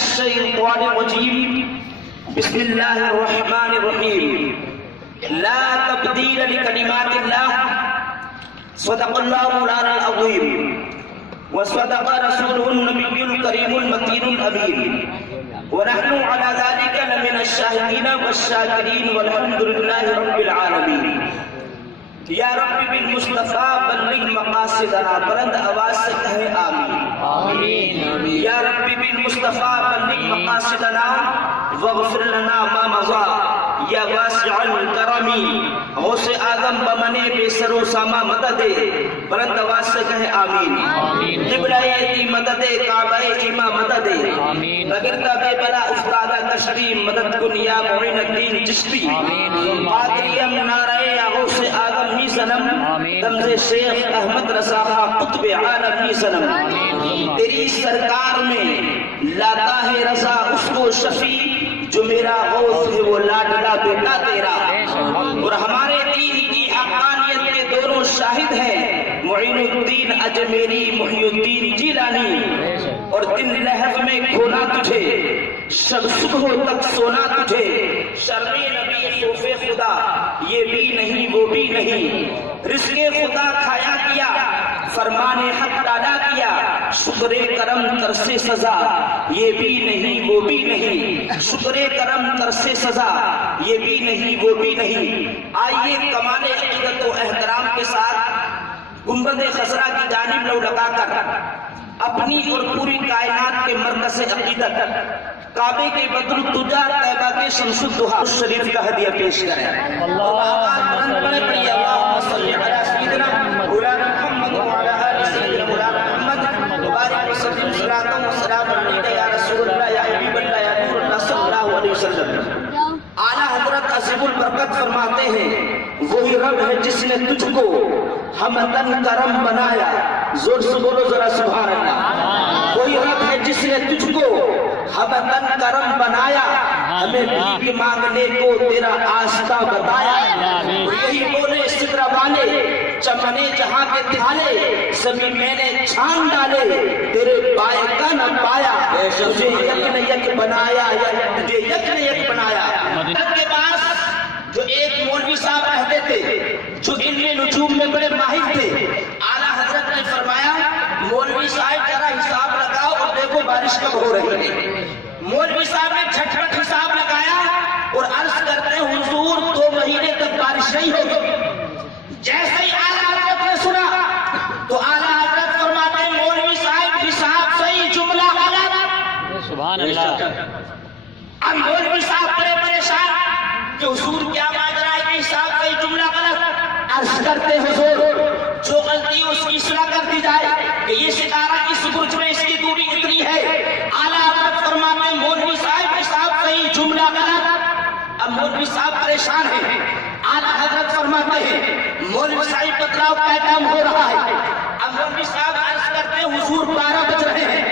الشيطان الرجيم بسم الله الرحمن الرحيم لا تبديل لكلمات الله صدق الله مولانا العظيم وصدق رسوله النبي الكريم المتين الأمين ونحن على ذلك لمن الشاهدين والشاكرين والحمد لله رب العالمين. یا رب بالمصطفیٰ بلغ مقاصدنا، بلند آواز سے کہے آمین. یا رب بالمصطفیٰ بلغ مقاصدنا واغفر لنا ما مضى یا واسع الکرم. غوث اعظم بمنے بے سر و ساما مدد، بلند آواز سے کہے آمین. قبلہ تی مدد، کعبہ ایما مدد، بگرتا بے بلا افتادہ کشتی، مدد کن یا معین الدین چشتی. قادریم نعرہ یا غوث اعظم می سنم، دمز شیخ احمد رضا قطب عالم می سنم. تیری سرکار میں لاتا ہے رضا اس کو شفیع، جو میرا غوث ہے وہ لاڈلا بیٹا تیرا. اور ہمارے دین کی حقانیت کے دونوں شاہد ہیں، معین الدین اجمیری، محی الدین جیلانی. اور دن لہو میں کھونا تجھے، شب صبح تک سونا تجھے. شرم نبی خوف خدا یہ بھی نہیں وہ بھی نہیں. رزق خدا کھایا کیا، فرمان حق ڈالا کیا. شکر کرم کر سے سزا یہ بھی نہیں وہ بھی نہیں. شکر کرم کر سے سزا یہ بھی نہیں وہ بھی نہیں. آئیے کمال عقیدت و احترام کے ساتھ گنبد خضرا کی جانب لو لگا کر اپنی اور پوری کائنات کے مرکز عقیدت کعبے کے بدر الدجا طیبہ کے شمس الضحیٰ شریف کا ہدیہ پیش کریں. اللہم صلی علی سیدنا مولانا محمد وعلی آل سیدنا مولانا محمد وبارک وسلم صلاۃ و سلام علیک یا رسول اللہ یا حبیب اللہ یا نور اللہ صلی اللہ علیہ وسلم. اعلیٰ حضرت عظیم البرکت فرماتے ہیں وہی رب ہے جس نے تجھ کو ہمدن کرم بنایا. زور سے بولو ذرا سبحان اللہ. وہی رب ہے جس نے تجھ کو ہمدن کرم بنایا، ہمیں بھیک مانگنے کو تیرا آستہ بتایا. یہی بولے سدرہ والے چمنے جہاں کے تھالے، زمین میں نے چھان ڈالے تیرے پائے کا نہ پایا. تجھے یک نہ یک بنایا، تجھے یک نہ یک بنایا. کے پاس جو ایک مولوی صاحب رہتے تھے جو علم نجوم میں بڑے ماہر تھے، اعلیٰ حضرت نے فرمایا مولوی صاحب ذرا حساب لگاؤ اور دیکھو بارش کب ہو رہی ہے. مولوی صاحب نے جھٹپٹ حساب لگایا اور عرض کرتے ہیں حضور 2 مہینے تک بارش نہیں ہوگی. جیسے ہی اعلیٰ حضرت نے سنا تو اعلیٰ حضرت فرماتے ہیں مولوی صاحب حساب صحیح جملہ غلط. سبحان اللہ. اب مولوی صاحب بڑے پریشان کہ حضور کیا ماجرا ہے کہ حساب صحیح جملہ غلط. عرض کرتے حضور جو غلطی اس کی اصلاح کر دی جائے کہ یہ ستارہ اس برج میں اس کی دوری اتنی ہے. اعلیٰ حضرت فرماتے ہیں مولوی صاحب حساب صحیح جملہ غلط. اب مولوی صاحب پریشان ہیں. اعلیٰ حضرت فرماتے ہیں مولوی صاحب بتلاؤ کیا کام ہو رہا ہے. اب مولوی صاحب عرض کرتے ہیں حضور 12 بج رہے ہیں.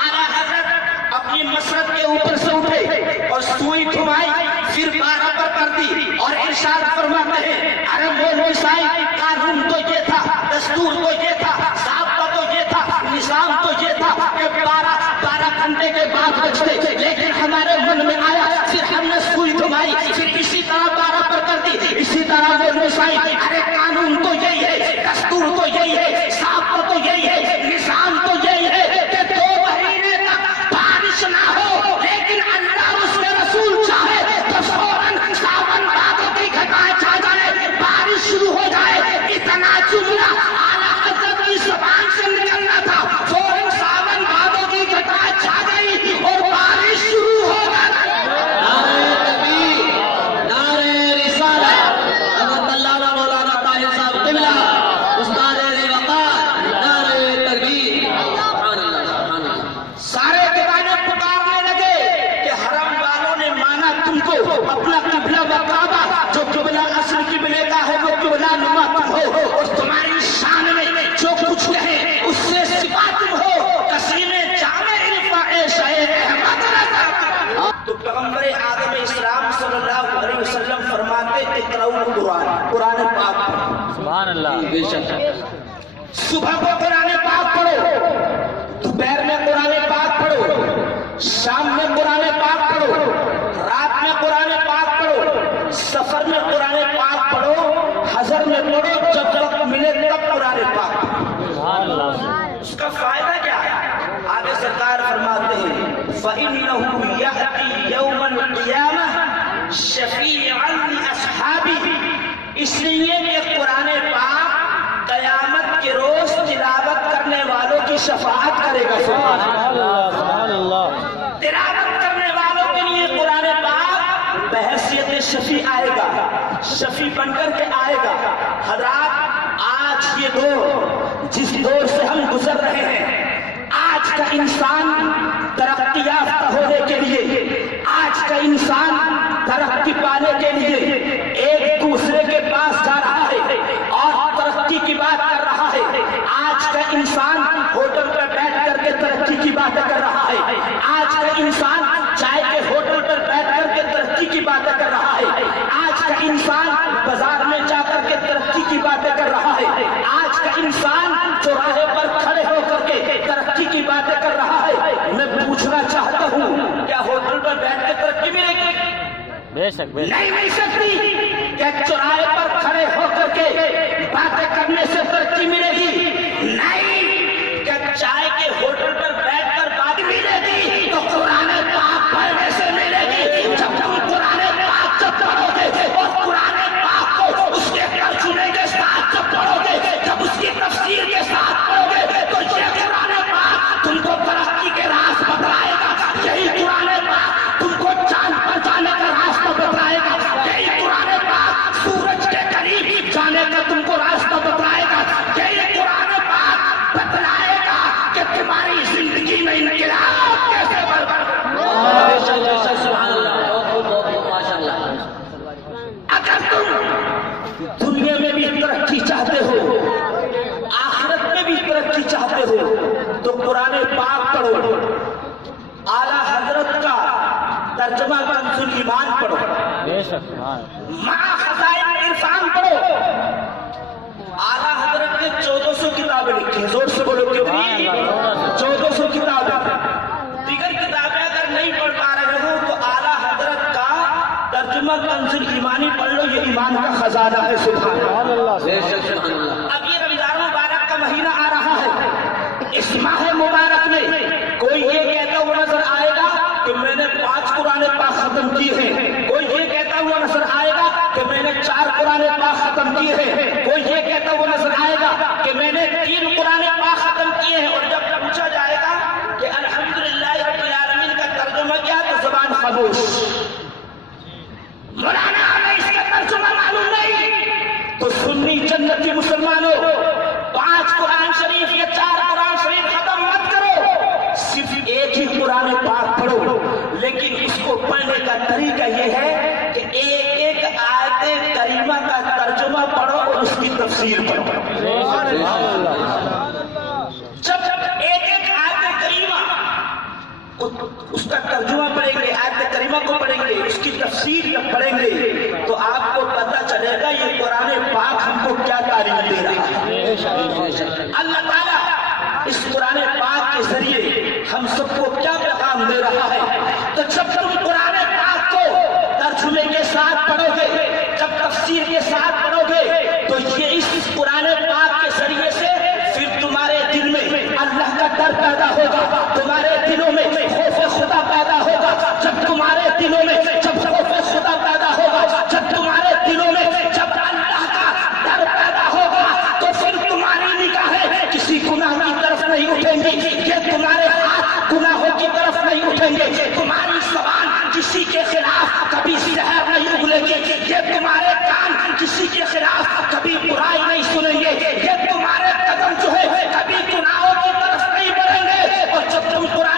اعلیٰ حضرت اپنی مسرت کے اوپر سے اٹھے اور سوئی گھمائی، پھر 12 پر کر دی اور ارشاد فرماتے ہیں ارے مولوی صاحب قانون تو یہ تھا، دستور تو یہ تھا، ضابطہ تو یہ تھا، نظام تو یہ تھا کہ 12 گھنٹے کے بعد بجتے، لیکن ہمارے من میں آیا پھر ہم نے سوئی گھمائی، پھر اسی طرح 12 پر کر دی. اسی طرح مولوی صاحب ارے قانون تو یہی ہے، دستور تو یہی ہے، ضابطہ تو یہی ہے، نظام تو یہی ہے کہ 2 مہینے تک بارش نہ ہو، لیکن اللہ اس کے رسول چاہے تو فوراً ساون بادوں کی گھٹائیں چھا جائے، بارش شروع ہو جائے. اتنا جملہ اعلیٰ حضرت کی زبان سے نکلنا تھا، فوراً ساون بادوں کی گھٹائیں چھا گئی اور بارش شروع ہو گئی. نعرہ تکبیر، نعرہ رسالت. حضرت علامہ مولانا طاہر صاحب قبلہ استاد اہل وقار، نعرہ تکبیر. سبحان اللہ سبحان اللہ. سارے دیوانے پکارنے لگے کہ حرم والوں نے مانا تم کو اپنا قبلہ و کعبہ، جو قبلہ اصل قبلے کا ہے وہ قبلہ نما تم ہو، اور تمہاری شان میں جو کچھ ہے اس سے سوا تم ہو. تسلیم جامع رفاع شہ احمد رضا. تو پیغمبر آدم اسلام صلی اللہ علیہ وسلم فرماتے اقرؤ القرآن، قرآن پاک پڑھو. سبحان اللہ. بے شک. صبح کو قرآن پاک پڑھو، دوپہر میں قرآن پاک پڑھو، شام میں قرآن پاک پڑھو، رات میں قرآن پاک پڑھو، سفر میں قرآن پاک پڑھو، حضر میں پڑھو، جب وقت ملے تب قرآن پاک پڑھو۔ اس کا فائدہ کیا ہے؟ آگے سرکار فرماتے ہیں فَإِنَّهُ يَأْتِي يَوْمَ الْقِيَامَةِ شَفِيعًا لِأَصْحَابِهِ، اس لیے کہ قرآن پاک قیامت کے روز تلاوت کرنے والوں کی شفاعت کرے گا۔ سبحان اللہ۔ تلاوت کرنے والوں کے لیے قرآن پاک بحیثیت شفیع آئے گا، شفیع بن کر کے آئے گا۔ حضرات، آج یہ دور جس دور سے ہم گزر رہے ہیں، آج کا انسان ترقی یافتہ ہونے کے لیے، آج کا انسان ترقی پانے کے لیے ایک دوسرے کے پاس جا رہا ہے اور ترقی کی بات کر رہا ہے۔ آج کا انسان ہوٹل پر بیٹھ کر کے ترقی کی باتیں کر رہا ہے۔ آج کا انسان چائے کے ہوٹل پر بیٹھ کر کے ترقی کی باتیں کر رہا ہے۔ آج کا انسان بازار میں جا کر کے ترقی کی باتیں کر رہا ہے۔ آج کا انسان چوراہے پر کھڑے ہو کر کے ترقی کی باتیں کر رہا ہے۔ میں پوچھنا چاہتا ہوں، کیا ہوٹل پر بیٹھ کے ترقی ملے گی؟ بے شک نہیں مل سکتی۔ کیا چوراہے پر کھڑے ہو کر کے باتیں کرنے سے ترقی ملے گی؟ نہیں۔ کیا چائے کے ہوٹل پر بیٹھ کر بات ملے گی؟ تو قرآن پاک پڑھنے سے ملے گی۔ جب تم قرآن پاک جب پڑھو گے اور قرآن پاک کو اس کے ترجمے کے ساتھ جب پڑھو گے، جب اس کی تفسیر کے ساتھ پڑھو گے، تو یہ قرآن پاک تم کو ترقی کے راز بتلائے گا۔ یہی قرآن پاک تم کو چاند پر جانے کا راستہ بتلائے گا۔ یہی قرآن پاک سورج کے قریب جانے کا تم کو راستہ بتلائے گا۔ یہی قرآن پاک بتلائے گا کہ تمہاری زندگی میں انقلاب کیسے برپا۔ اگر تم دنیا میں بھی ترقی چاہتے ہو، آخرت میں بھی ترقی چاہتے ہو، تو قرآن پاک پڑھو۔ اعلیٰ حضرت کا ترجمہ کنز الایمان پڑھو، بے شک مع خزائن عرفان پڑھو۔ اعلیٰ حضرت نے 1400 کتابیں لکھی ہیں، زور سے بولو کتنی؟ 1400 کتابیں۔ دیگر کتابیں اگر نہیں پڑھ پا رہے ہو تو اعلیٰ حضرت کا ترجمہ کنز الایمانی پڑھ لو، یہ ایمان کا خزانہ ہے۔ سبحان اللہ۔ اب یہ رمضان مبارک کا مہینہ آ رہا ہے، اس ماہ مبارک میں کوئی یہ کہتا ہوا نظر آئے گا کہ میں نے 5 قرآن پاک ختم کیے ہیں، کوئی یہ کہتا ہوا نظر آئے گا کہ میں نے 4 قرآن پاک ختم کیے ہیں، کوئی یہ کہتا ہوا نظر آئے گا کہ میں نے 3 قرآن پاک ختم کیے ہیں۔ اور جب پوچھا جائے گا کہ الحمدللہ رب العالمین کا ترجمہ کیا، تو زبان خاموش۔ مولانا ہمیں اس کا ترجمہ معلوم نہیں۔ تو سنی جنتی مسلمانوں، 5 قرآن شریف یا 4 قرآن شریف ختم مت کرو، صرف ایک ہی قرآن پاک پڑھو۔ لیکن اس کو پڑھنے کا طریقہ یہ ہے کہ ایک آیت کریمہ کا ترجمہ پڑھو اور اس کی تفسیر پڑھو۔ جب ایک آیت کریمہ اس کا ترجمہ پڑھیں گے، آیت کریمہ کو پڑھیں گے، اس کی تفسیر جب پڑھیں گے، تو آپ کو پتہ چلے گا یہ قرآن پاک ہم کو کیا تعلیم دے رہا ہے۔ اللہ تعالیٰ اس قرآن پاک کے ذریعے ہم سب کو کیا پیغام دے رہا ہے۔ تو جب تم قرآن پاک کو ترجمے کے ساتھ پڑھو گے، جب تفسیر کے ساتھ پڑھو گے، تو یہ اس قرآن پاک کے ذریعے سے پھر تمہارے دل میں اللہ کا ڈر پیدا ہوگا، تمہارے دلوں میں خوف خدا پیدا ہوگا۔ جب تمہارے دلوں میں جب خوف خدا پیدا ہوگا، جب تمہارے دلوں میں جب اللہ کا ڈر پیدا ہوگا، تو پھر تمہاری نگاہیں کسی گناہ کی طرف نہیں اٹھیں گی، یہ تمہارے ہاتھ گناہوں کی طرف نہیں اٹھیں گے، تمہاری زبان کسی کے خلاف کبھی زہر نہیں اگلے گی، یہ تمہارے کان کسی کے خلاف کبھی برائی نہیں سنیں گے، یہ تمہارے قدم جو ہے کبھی گناہوں کی طرف نہیں بڑھیں گے۔ اور جب تم قرآن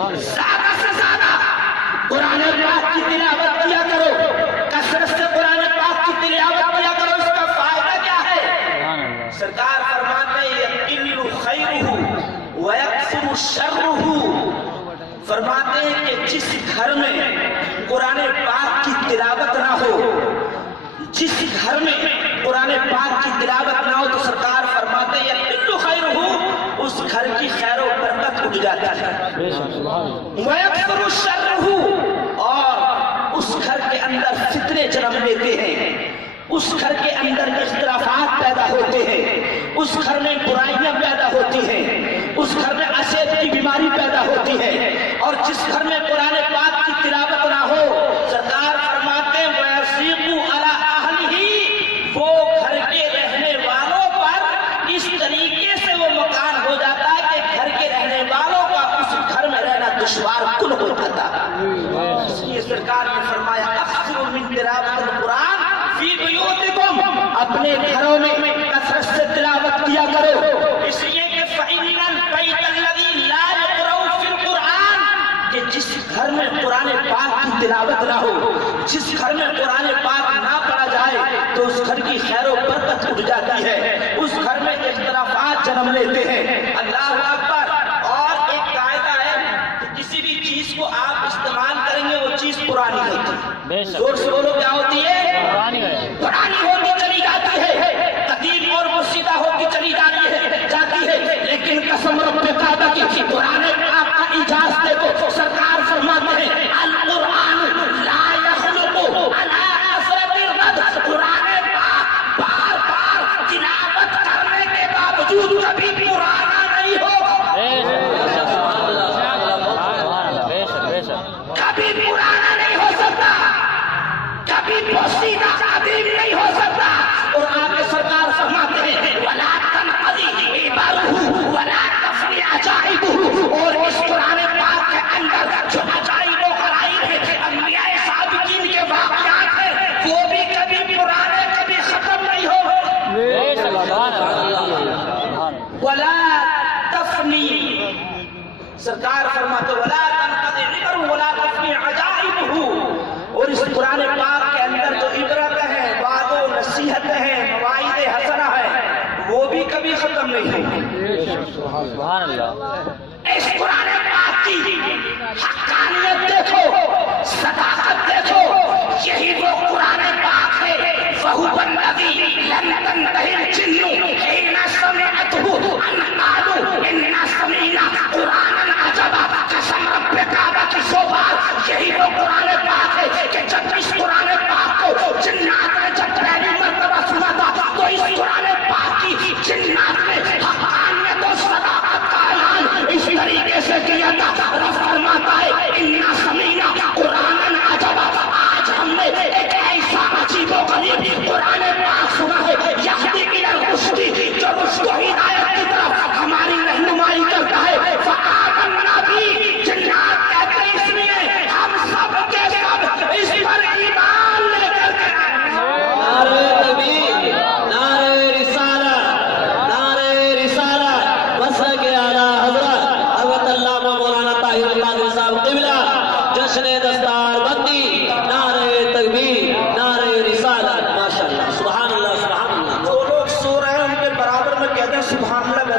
زیادہ سے زیادہ قرآن پاک کی تلاوت کیا کرو، کثرت سے قرآن پاک کی تلاوت کیا کرو، اس کا فائدہ کیا ہے؟ سرکار فرماتے ہیں یقل خیرہ ویکثر شرہ، فرماتے ہیں کہ جس گھر میں قرآن پاک کی تلاوت نہ ہو، جس گھر میں قرآن پاک کی تلاوت نہ ہو تو سرکار فرماتے ہیں یقل خیرہ، اس گھر کی خیر و برکت اٹھ جاتی ہے، ویکثر شرہ، اور اس گھر کے اندر فتنے جنم لیتے ہیں، اس گھر کے اندر اختلافات پیدا ہوتے ہیں، اس گھر میں برائیاں پیدا ہوتی ہیں، اس گھر میں اسید کی بیماری پیدا ہوتی ہے، اور جس گھر میں قرآن پاک کی تلاوت نہ ہو سرکار فرماتے ہیں وَيَصِيقُ عَلَىٰ أَهْلِهِ، وہ گھر کے رہنے والوں پر اس طریقے سے وہ مکان ہو جاتا ہے کہ گھر کے رہنے والوں کا اس گھر میں رہنا دشوار کن ہو جاتا ہے۔ اس لیے سرکار نے فرمایا اکثر من تلاوت القرآن فی بیوتکم، اپنے گھروں میں کثرت سے تلاوت کیا کرو، اس لیے کہ فَإِنَّ الْبَيْتَ الَّذِي لَا يُقْرَأُ فِي الْقُرْآنِ، کہ جس گھر میں قرآن پاک کی تلاوت نہ ہو، جس گھر میں قرآن پاک نہ پڑھا جائے تو اس گھر کی خیر و برکت اٹھ جاتی ہے، اس گھر میں اختلافات جنم لیتے ہیں۔ اللہ اکبر۔ اور ایک قاعدہ ہے کہ کسی بھی چیز کو آپ استعمال کریں گے وہ چیز پرانی ہوتی ہے، زور سے بولو کیا ہوتی ہے؟ پرانی ہوتی چلی جاتی ہے، قدیم اور مصیدہ ہوتی چلی جاتی ہے، لیکن قسم رب کعبہ کی قرآن پاک کا اجاز دیکھو، سرکار فرماتے ہیں القرآن لا يخلق علی کثرت الرد، قرآن پاک بار بار تلاوت کرنے کے باوجود کبھی پرانا نہیں ہوگا، کبھی پرانا نہیں ہو سکتا، کبھی پوشیدہ قدیم نہیں ہو سکتا۔ اور آگے سرکار فرماتے ہیں وَلَا تَنْقَضِي عِبَارُهُ وَلَا تَفْنِي عَجَائِبُهُ، اور اس قرآن پاک کے اندر جو عجائب و غرائب ہے، انبیاء سابقین کے واقعات ہیں، وہ بھی کبھی پرانے کبھی ختم نہیں ہوگے۔ وَلَا تَفْنِي، سرکار فرماتے وَلَا تَنْقَضِي عِبَارُهُ وَلَا تَفْنِي عَجَائِبُهُ، اور اس قرآن پاک کے اندر جو عبرت ہے، وعظ و نصیحت ہے، مواعظ حسنہ ہے، وہ بھی کبھی ختم نہیں ہوگی۔ سبحان اللہ۔ اس قرآن پاک کی حقانیت دیکھو، صداقت دیکھو، یہی وہ قرآن پاک ہے۔ فَهُوَ الَّذِي لَمْ تَنْتَهِ الْجِنُّ حِينَ سَمِعَتْهُ أَنْ قَالُوا إِنَّا سَمِعْنَا قُرْآنًا عَجَبًا، قسم رب کعبہ کی سو بار، یہی وہ قرآن پاک ہے کہ جب اس قرآن پاک کو جنات نے جب پہلی مرتبہ سنا تھا تو اس قرآن پاک کی جنات نے حقانیت و صداقت کا اعلان اس طریقے سے کیا تھا۔ رب فرماتا ہے اِنَّا سَمِعْنَا قُرْآنًا عَجَبًا، آج ہم نے ایک ایسا عجیب و غریب قرآن پاک سنا ہے، یہدی الی الرشد، جو رشد و ہدایت کی طرف ہماری رہنمائی کرتا ہے۔ فآمنا بہ، جنات کہتے ہیں اس لیے ہم سب کے سب اس پر ایمان لے کر کے نعرہ تکبیر، نعرہ رسالت، نعرہ رسالت، مسلک اعلیٰ حضرت حضرت علامہ مولانا طاہر القادری صاحب قبلہ، جشن دستار بندی، نعرہ تکبیر، نعرہ رسالت، ماشاءاللہ، سبحان اللہ، سبحان اللہ۔ جو لوگ سو رہے ہیں ان کے برابر میں کہتے ہیں سبحان اللہ